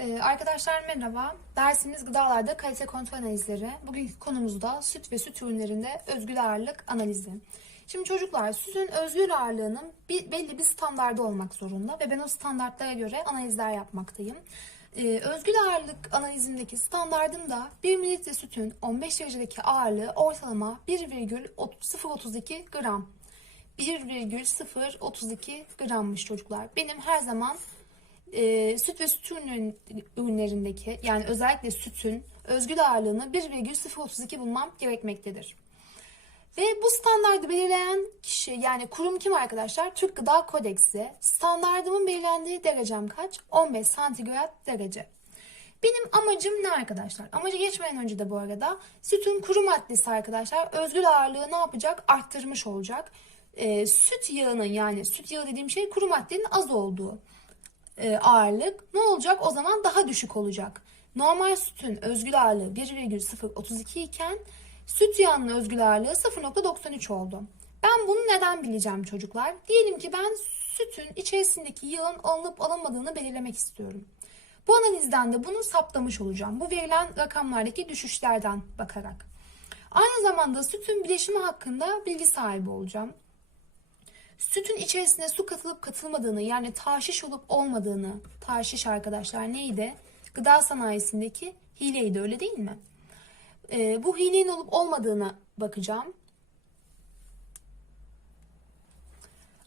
Ee, arkadaşlar merhaba. Dersimiz gıdalarda kalite kontrol analizleri. Bugünkü konumuz da süt ve süt ürünlerinde özgül ağırlık analizi. Şimdi çocuklar sütün özgül ağırlığının bir, belli bir standardı olmak zorunda ve ben o standartlara göre analizler yapmaktayım. Ee, özgül ağırlık analizimdeki standardım da 1 mililitre sütün 15 derecedeki ağırlığı ortalama 1,032 gram. 1,032 grammış çocuklar. Benim her zaman e, süt ve süt ürünlerin- ürünlerindeki yani özellikle sütün özgül ağırlığını 1,032 bulmam gerekmektedir. Ve bu standardı belirleyen kişi yani kurum kim arkadaşlar? Türk Gıda Kodeksi. Standardımın belirlendiği derecem kaç? 15 santigrat derece. Benim amacım ne arkadaşlar? Amacı geçmeden önce de bu arada sütün kuru maddesi arkadaşlar özgül ağırlığı ne yapacak? Arttırmış olacak. Ee, süt yağının yani süt yağı dediğim şey kuru maddenin az olduğu e, ağırlık ne olacak? O zaman daha düşük olacak. Normal sütün özgül ağırlığı 1,032 iken süt yağının özgül ağırlığı 0,93 oldu. Ben bunu neden bileceğim çocuklar? Diyelim ki ben sütün içerisindeki yağın alınıp alınmadığını belirlemek istiyorum. Bu analizden de bunu saptamış olacağım. Bu verilen rakamlardaki düşüşlerden bakarak. Aynı zamanda sütün bileşimi hakkında bilgi sahibi olacağım. Sütün içerisine su katılıp katılmadığını yani taşiş olup olmadığını, taşiş arkadaşlar neydi? Gıda sanayisindeki hileydi öyle değil mi? Ee, bu hilenin olup olmadığına bakacağım.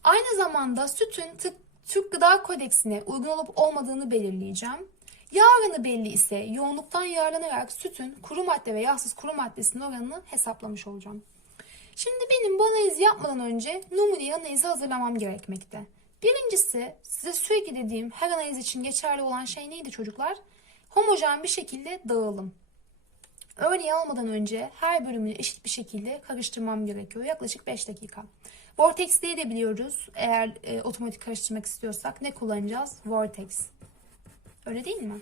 Aynı zamanda sütün tık, Türk Gıda Kodeksine uygun olup olmadığını belirleyeceğim. Yağ oranı belli ise yoğunluktan yararlanarak sütün kuru madde ve yağsız kuru maddesinin oranını hesaplamış olacağım. Şimdi benim bu analizi yapmadan önce numune analizi hazırlamam gerekmekte. Birincisi size sürekli dediğim her analiz için geçerli olan şey neydi çocuklar? Homojen bir şekilde dağılım. Örneği almadan önce her bölümünü eşit bir şekilde karıştırmam gerekiyor. Yaklaşık 5 dakika. Vortex diye de biliyoruz. Eğer e, otomatik karıştırmak istiyorsak ne kullanacağız? Vortex. Öyle değil mi?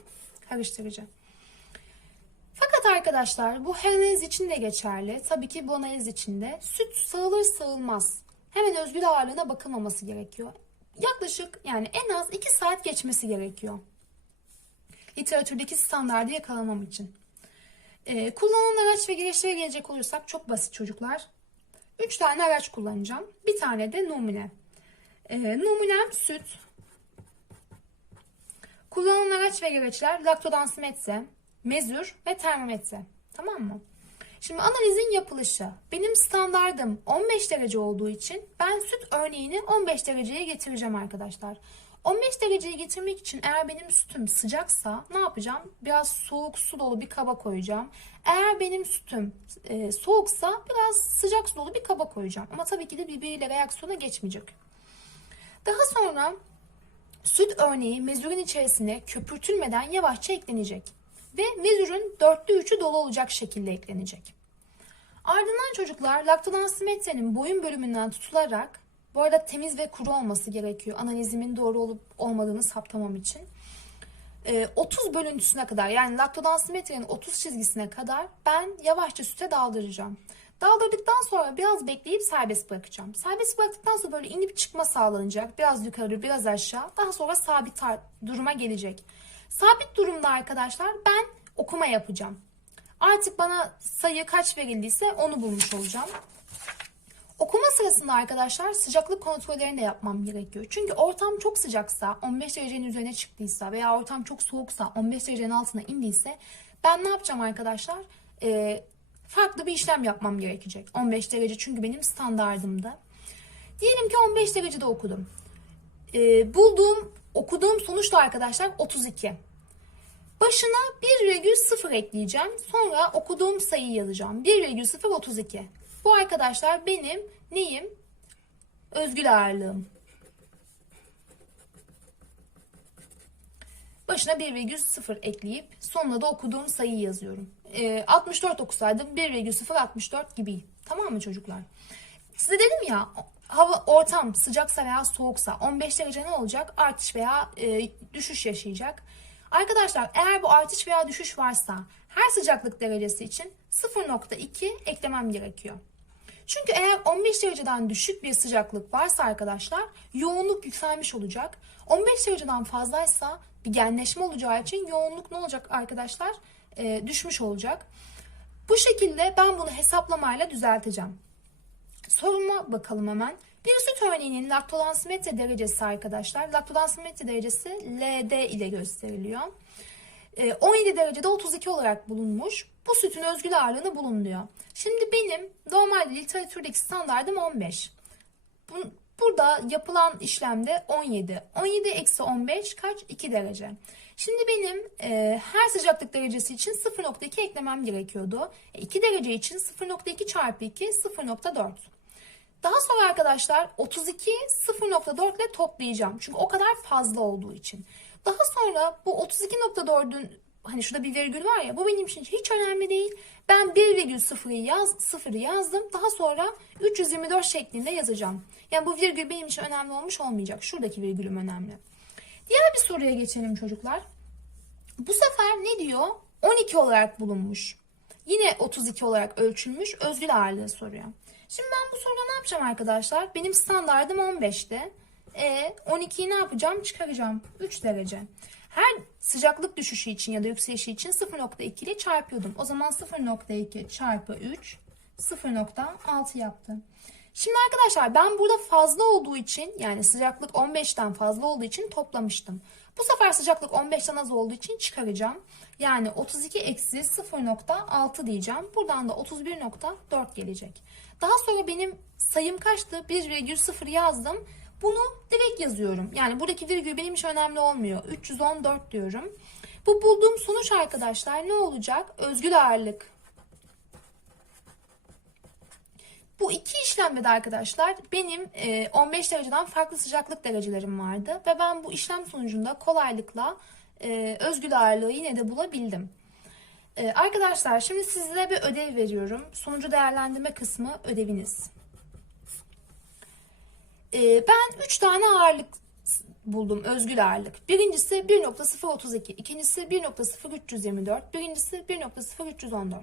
Karıştırıcı. Arkadaşlar bu her analiz için de geçerli. Tabii ki bu analiz için de süt sağılır sağılmaz. Hemen özgür ağırlığına bakılmaması gerekiyor. Yaklaşık yani en az 2 saat geçmesi gerekiyor. Literatürdeki standardı yakalamam için. Ee, kullanılan araç ve gereçlere gelecek olursak çok basit çocuklar. 3 tane araç kullanacağım. Bir tane de numune. Ee, numunem süt. Kullanılan araç ve gereçler laktodansimetre, mezür ve termometre. Tamam mı? Şimdi analizin yapılışı. Benim standardım 15 derece olduğu için ben süt örneğini 15 dereceye getireceğim arkadaşlar. 15 dereceye getirmek için eğer benim sütüm sıcaksa ne yapacağım? Biraz soğuk su dolu bir kaba koyacağım. Eğer benim sütüm e, soğuksa biraz sıcak su dolu bir kaba koyacağım. Ama tabii ki de birbiriyle reaksiyona geçmeyecek. Daha sonra süt örneği mezürün içerisine köpürtülmeden yavaşça eklenecek. Ve mezürün dörtte üçü dolu olacak şekilde eklenecek. Ardından çocuklar laktodansimetrenin boyun bölümünden tutularak bu arada temiz ve kuru olması gerekiyor analizimin doğru olup olmadığını saptamam için. Ee, 30 bölüntüsüne kadar yani laktodansimetrenin 30 çizgisine kadar ben yavaşça süte daldıracağım. Daldırdıktan sonra biraz bekleyip serbest bırakacağım. Serbest bıraktıktan sonra böyle inip çıkma sağlanacak. Biraz yukarı biraz aşağı. Daha sonra sabit duruma gelecek. Sabit durumda arkadaşlar ben okuma yapacağım. Artık bana sayı kaç verildiyse onu bulmuş olacağım. Okuma sırasında arkadaşlar sıcaklık kontrollerini de yapmam gerekiyor. Çünkü ortam çok sıcaksa, 15 derecenin üzerine çıktıysa veya ortam çok soğuksa, 15 derecenin altına indiyse ben ne yapacağım arkadaşlar? Ee, farklı bir işlem yapmam gerekecek. 15 derece çünkü benim standardımda. Diyelim ki 15 derecede okudum. Ee, bulduğum, okuduğum sonuç da arkadaşlar 32. Başına 1,0 ekleyeceğim. Sonra okuduğum sayıyı yazacağım. 1,032. Bu arkadaşlar benim neyim? Özgül ağırlığım. Başına 1,0 ekleyip sonuna da okuduğum sayıyı yazıyorum. Ee, 64 okusaydım 1,064 gibi. Tamam mı çocuklar? Size dedim ya hava ortam sıcaksa veya soğuksa 15 derece ne olacak? Artış veya e, düşüş yaşayacak. Arkadaşlar eğer bu artış veya düşüş varsa her sıcaklık derecesi için 0.2 eklemem gerekiyor. Çünkü eğer 15 dereceden düşük bir sıcaklık varsa arkadaşlar yoğunluk yükselmiş olacak. 15 dereceden fazlaysa bir genleşme olacağı için yoğunluk ne olacak arkadaşlar? Ee, düşmüş olacak. Bu şekilde ben bunu hesaplamayla düzelteceğim. Soruma bakalım hemen. Bir süt örneğinin laktodansimetre derecesi arkadaşlar. Laktodansimetre derecesi LD ile gösteriliyor. Ee, 17 derecede 32 olarak bulunmuş. Bu sütün özgül ağırlığını bulun diyor. Şimdi benim normalde literatürdeki standardım 15. Bu- Burada yapılan işlemde 17. 17 eksi 15 kaç? 2 derece. Şimdi benim e, her sıcaklık derecesi için 0.2 eklemem gerekiyordu. E, 2 derece için 0.2 çarpı 2 0.4. Daha sonra arkadaşlar 32 0.4 ile toplayacağım. Çünkü o kadar fazla olduğu için. Daha sonra bu 32.4'ün hani şurada bir virgül var ya bu benim için hiç önemli değil. Ben 1,0'ı yaz, 0'ı yazdım. Daha sonra 324 şeklinde yazacağım. Yani bu virgül benim için önemli olmuş olmayacak. Şuradaki virgülüm önemli. Diğer bir soruya geçelim çocuklar. Bu sefer ne diyor? 12 olarak bulunmuş. Yine 32 olarak ölçülmüş özgül ağırlığı soruyor. Şimdi ben bu soruda ne yapacağım arkadaşlar? Benim standardım 15'ti. E 12'yi ne yapacağım? Çıkaracağım. 3 derece. Her sıcaklık düşüşü için ya da yükselişi için 0.2 ile çarpıyordum. O zaman 0.2 çarpı 3 0.6 yaptı. Şimdi arkadaşlar ben burada fazla olduğu için yani sıcaklık 15'ten fazla olduğu için toplamıştım. Bu sefer sıcaklık 15'ten az olduğu için çıkaracağım. Yani 32 eksi 0.6 diyeceğim. Buradan da 31.4 gelecek. Daha sonra benim sayım kaçtı? 1,0 yazdım. Bunu direkt yazıyorum. Yani buradaki virgül benim için önemli olmuyor. 314 diyorum. Bu bulduğum sonuç arkadaşlar ne olacak? Özgül ağırlık Bu iki işlemde de arkadaşlar benim e, 15 dereceden farklı sıcaklık derecelerim vardı ve ben bu işlem sonucunda kolaylıkla e, özgül ağırlığı yine de bulabildim. E, Arkadaşlar şimdi size bir ödev veriyorum. Sonucu değerlendirme kısmı ödeviniz. E, Ben 3 tane ağırlık buldum özgül ağırlık. Birincisi 1.032, ikincisi 1.0324, birincisi 1.0314.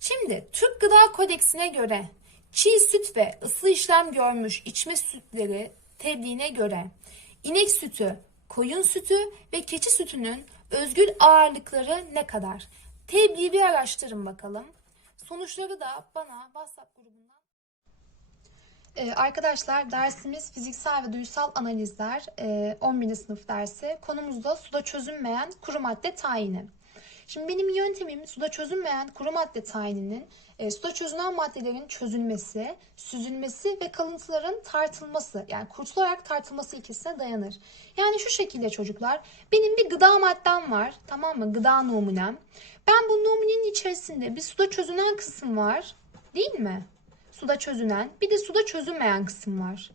Şimdi Türk Gıda Kodeksine göre çiğ süt ve ısı işlem görmüş içme sütleri tebliğine göre inek sütü, koyun sütü ve keçi sütünün özgül ağırlıkları ne kadar? Tebliği bir araştırın bakalım. Sonuçları da bana WhatsApp grubundan ee, arkadaşlar dersimiz fiziksel ve duysal analizler e, 11. sınıf dersi. Konumuz da suda çözünmeyen kuru madde tayini. Şimdi benim yöntemim suda çözünmeyen kuru madde tayininin e, suda çözünen maddelerin çözülmesi, süzülmesi ve kalıntıların tartılması yani kurtularak tartılması ikisine dayanır. Yani şu şekilde çocuklar benim bir gıda maddem var tamam mı gıda numunem. Ben bu numunenin içerisinde bir suda çözünen kısım var değil mi? Suda çözünen bir de suda çözünmeyen kısım var.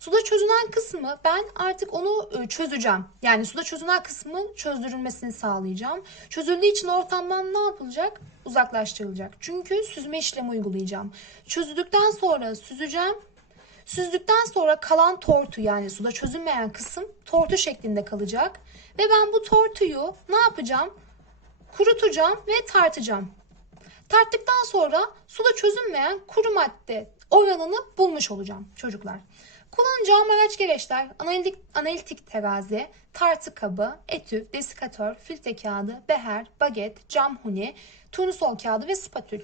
Suda çözünen kısmı ben artık onu e, çözeceğim. Yani suda çözünen kısmın çözdürülmesini sağlayacağım. Çözüldüğü için ortamdan ne yapılacak? Uzaklaştırılacak. Çünkü süzme işlemi uygulayacağım. Çözüldükten sonra süzeceğim. Süzdükten sonra kalan tortu yani suda çözünmeyen kısım tortu şeklinde kalacak. Ve ben bu tortuyu ne yapacağım? Kurutacağım ve tartacağım. Tarttıktan sonra suda çözünmeyen kuru madde oranını bulmuş olacağım çocuklar. Kullanacağım araç gereçler analitik, analitik terazi, tartı kabı, etü, desikatör, filtre kağıdı, beher, baget, cam huni, turnusol kağıdı ve spatül.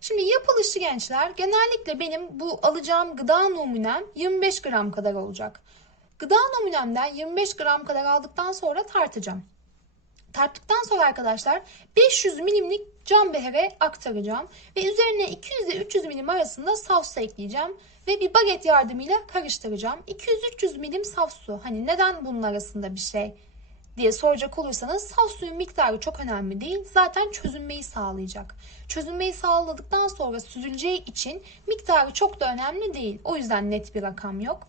Şimdi yapılışı gençler genellikle benim bu alacağım gıda numunem 25 gram kadar olacak. Gıda numunemden 25 gram kadar aldıktan sonra tartacağım. Tarttıktan sonra arkadaşlar 500 milimlik cam behere aktaracağım ve üzerine 200 ile 300 milim arasında saf su ekleyeceğim ve bir baget yardımıyla karıştıracağım. 200-300 milim saf su. Hani neden bunun arasında bir şey diye soracak olursanız saf suyun miktarı çok önemli değil. Zaten çözünmeyi sağlayacak. Çözünmeyi sağladıktan sonra süzüleceği için miktarı çok da önemli değil. O yüzden net bir rakam yok.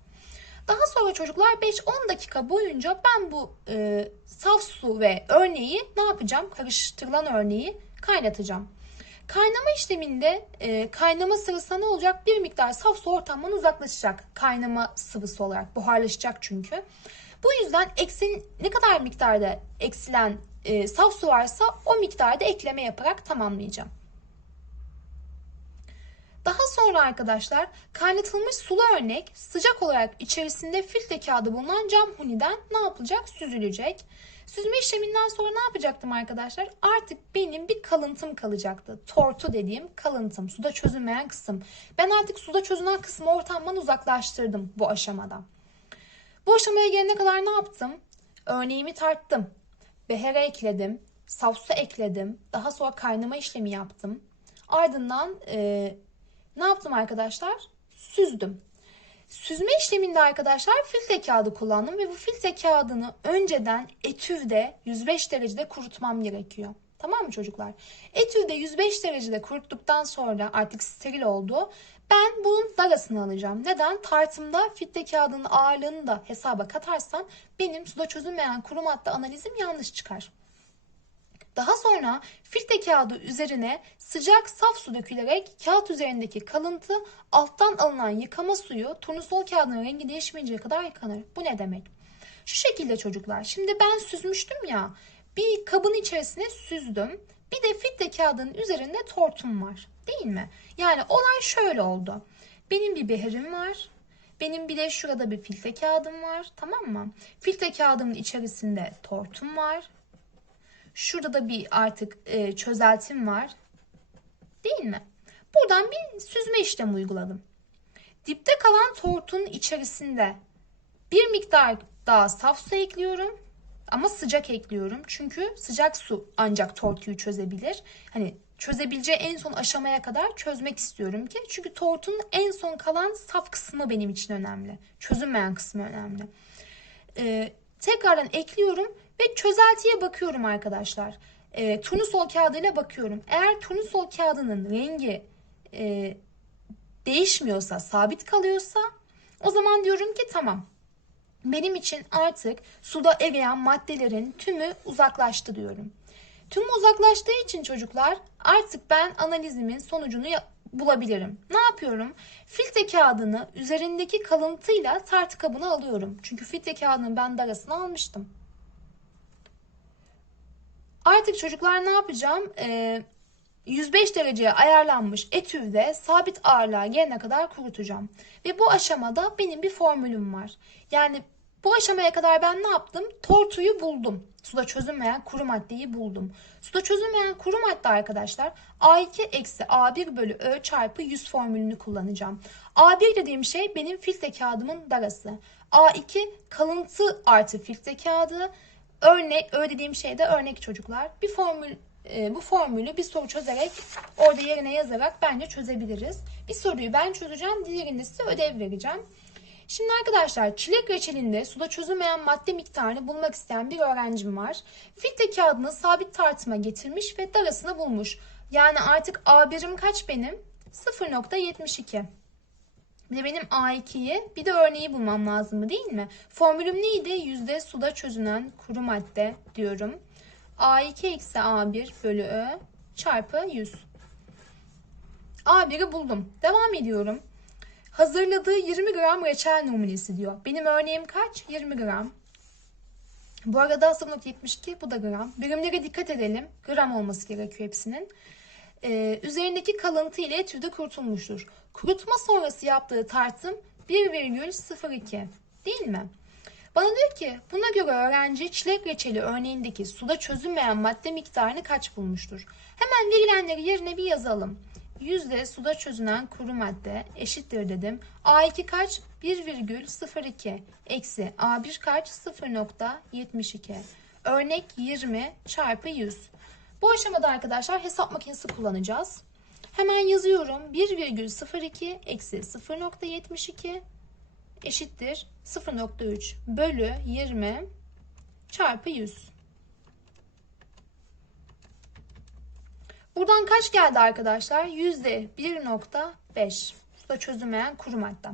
Daha sonra çocuklar 5-10 dakika boyunca ben bu e, saf su ve örneği ne yapacağım? Karıştırılan örneği kaynatacağım. Kaynama işleminde e, kaynama sırasında ne olacak? Bir miktar saf su ortamdan uzaklaşacak. Kaynama sıvısı olarak buharlaşacak çünkü. Bu yüzden eksin ne kadar miktarda eksilen e, saf su varsa o miktarda ekleme yaparak tamamlayacağım. Daha sonra arkadaşlar kaynatılmış sulu örnek sıcak olarak içerisinde filtre kağıdı bulunan cam huniden ne yapılacak? Süzülecek. Süzme işleminden sonra ne yapacaktım arkadaşlar? Artık benim bir kalıntım kalacaktı. Tortu dediğim kalıntım, suda çözülmeyen kısım. Ben artık suda çözünen kısmı ortamdan uzaklaştırdım bu aşamada. Bu aşamaya gelene kadar ne yaptım? Örneğimi tarttım. Behere ekledim. Saf su ekledim. Daha sonra kaynama işlemi yaptım. Ardından e, ne yaptım arkadaşlar? Süzdüm. Süzme işleminde arkadaşlar filtre kağıdı kullandım ve bu filtre kağıdını önceden etüvde 105 derecede kurutmam gerekiyor. Tamam mı çocuklar? Etüvde 105 derecede kuruttuktan sonra artık steril oldu. Ben bunun darasını alacağım. Neden? Tartımda filtre kağıdının ağırlığını da hesaba katarsam benim suda çözülmeyen kuru madde analizim yanlış çıkar. Daha sonra filtre kağıdı üzerine sıcak saf su dökülerek kağıt üzerindeki kalıntı alttan alınan yıkama suyu turnusol kağıdının rengi değişmeyeceği kadar yıkanır. Bu ne demek? Şu şekilde çocuklar. Şimdi ben süzmüştüm ya. Bir kabın içerisine süzdüm. Bir de filtre kağıdının üzerinde tortum var. Değil mi? Yani olay şöyle oldu. Benim bir beherim var. Benim bir de şurada bir filtre kağıdım var. Tamam mı? Filtre kağıdımın içerisinde tortum var. Şurada da bir artık e, çözeltim var. Değil mi? Buradan bir süzme işlemi uyguladım. Dipte kalan tortun içerisinde bir miktar daha saf su ekliyorum. Ama sıcak ekliyorum. Çünkü sıcak su ancak tortuyu çözebilir. Hani çözebileceği en son aşamaya kadar çözmek istiyorum ki. Çünkü tortunun en son kalan saf kısmı benim için önemli. Çözünmeyen kısmı önemli. Ee, tekrardan ekliyorum ve çözeltiye bakıyorum arkadaşlar. E, turnusol kağıdıyla bakıyorum. Eğer turnusol kağıdının rengi e, değişmiyorsa, sabit kalıyorsa o zaman diyorum ki tamam. Benim için artık suda eriyen maddelerin tümü uzaklaştı diyorum. Tüm uzaklaştığı için çocuklar artık ben analizimin sonucunu bulabilirim. Ne yapıyorum? Filtre kağıdını üzerindeki kalıntıyla tartı kabına alıyorum. Çünkü filtre kağıdının ben darasını almıştım. Artık çocuklar ne yapacağım? Ee, 105 dereceye ayarlanmış etüvde sabit ağırlığa gelene kadar kurutacağım. Ve bu aşamada benim bir formülüm var. Yani bu aşamaya kadar ben ne yaptım? Tortuyu buldum. Suda çözünmeyen kuru maddeyi buldum. Suda çözünmeyen kuru madde arkadaşlar A2 eksi A1 bölü Ö çarpı 100 formülünü kullanacağım. A1 dediğim şey benim filtre kağıdımın darası. A2 kalıntı artı filtre kağıdı. Örnek, ö dediğim şey de örnek çocuklar. Bir formül e, bu formülü bir soru çözerek orada yerine yazarak bence çözebiliriz. Bir soruyu ben çözeceğim, diğerinde size ödev vereceğim. Şimdi arkadaşlar çilek reçelinde suda çözülmeyen madde miktarını bulmak isteyen bir öğrencim var. Filtre kağıdını sabit tartıma getirmiş ve darasını bulmuş. Yani artık A1'im kaç benim? 0.72. Bir de benim A2'yi bir de örneği bulmam lazım değil mi? Formülüm neydi? Yüzde suda çözünen kuru madde diyorum. A2 eksi A1 bölü Ö çarpı 100. A1'i buldum. Devam ediyorum. Hazırladığı 20 gram reçel numunesi diyor. Benim örneğim kaç? 20 gram. Bu arada 0.72 bu da gram. Birimlere dikkat edelim. Gram olması gerekiyor hepsinin. Ee, üzerindeki kalıntı ile etüde kurtulmuştur. Kurutma sonrası yaptığı tartım 1,02 değil mi? Bana diyor ki buna göre öğrenci çilek reçeli örneğindeki suda çözünmeyen madde miktarını kaç bulmuştur? Hemen verilenleri yerine bir yazalım. Yüzde suda çözünen kuru madde eşittir dedim. A2 kaç? 1,02 eksi A1 kaç? 0.72. Örnek 20 çarpı 100. Bu aşamada arkadaşlar hesap makinesi kullanacağız. Hemen yazıyorum. 1,02 eksi 0.72 eşittir 0.3 bölü 20 çarpı 100. Buradan kaç geldi arkadaşlar? Yüzde 1.5. Suda çözülmeyen kuru madde.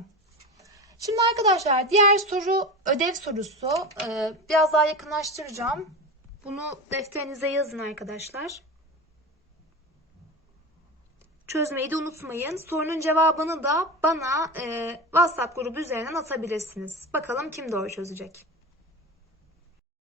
Şimdi arkadaşlar diğer soru ödev sorusu. Ee, biraz daha yakınlaştıracağım. Bunu defterinize yazın arkadaşlar. Çözmeyi de unutmayın. Sorunun cevabını da bana e, WhatsApp grubu üzerinden atabilirsiniz. Bakalım kim doğru çözecek.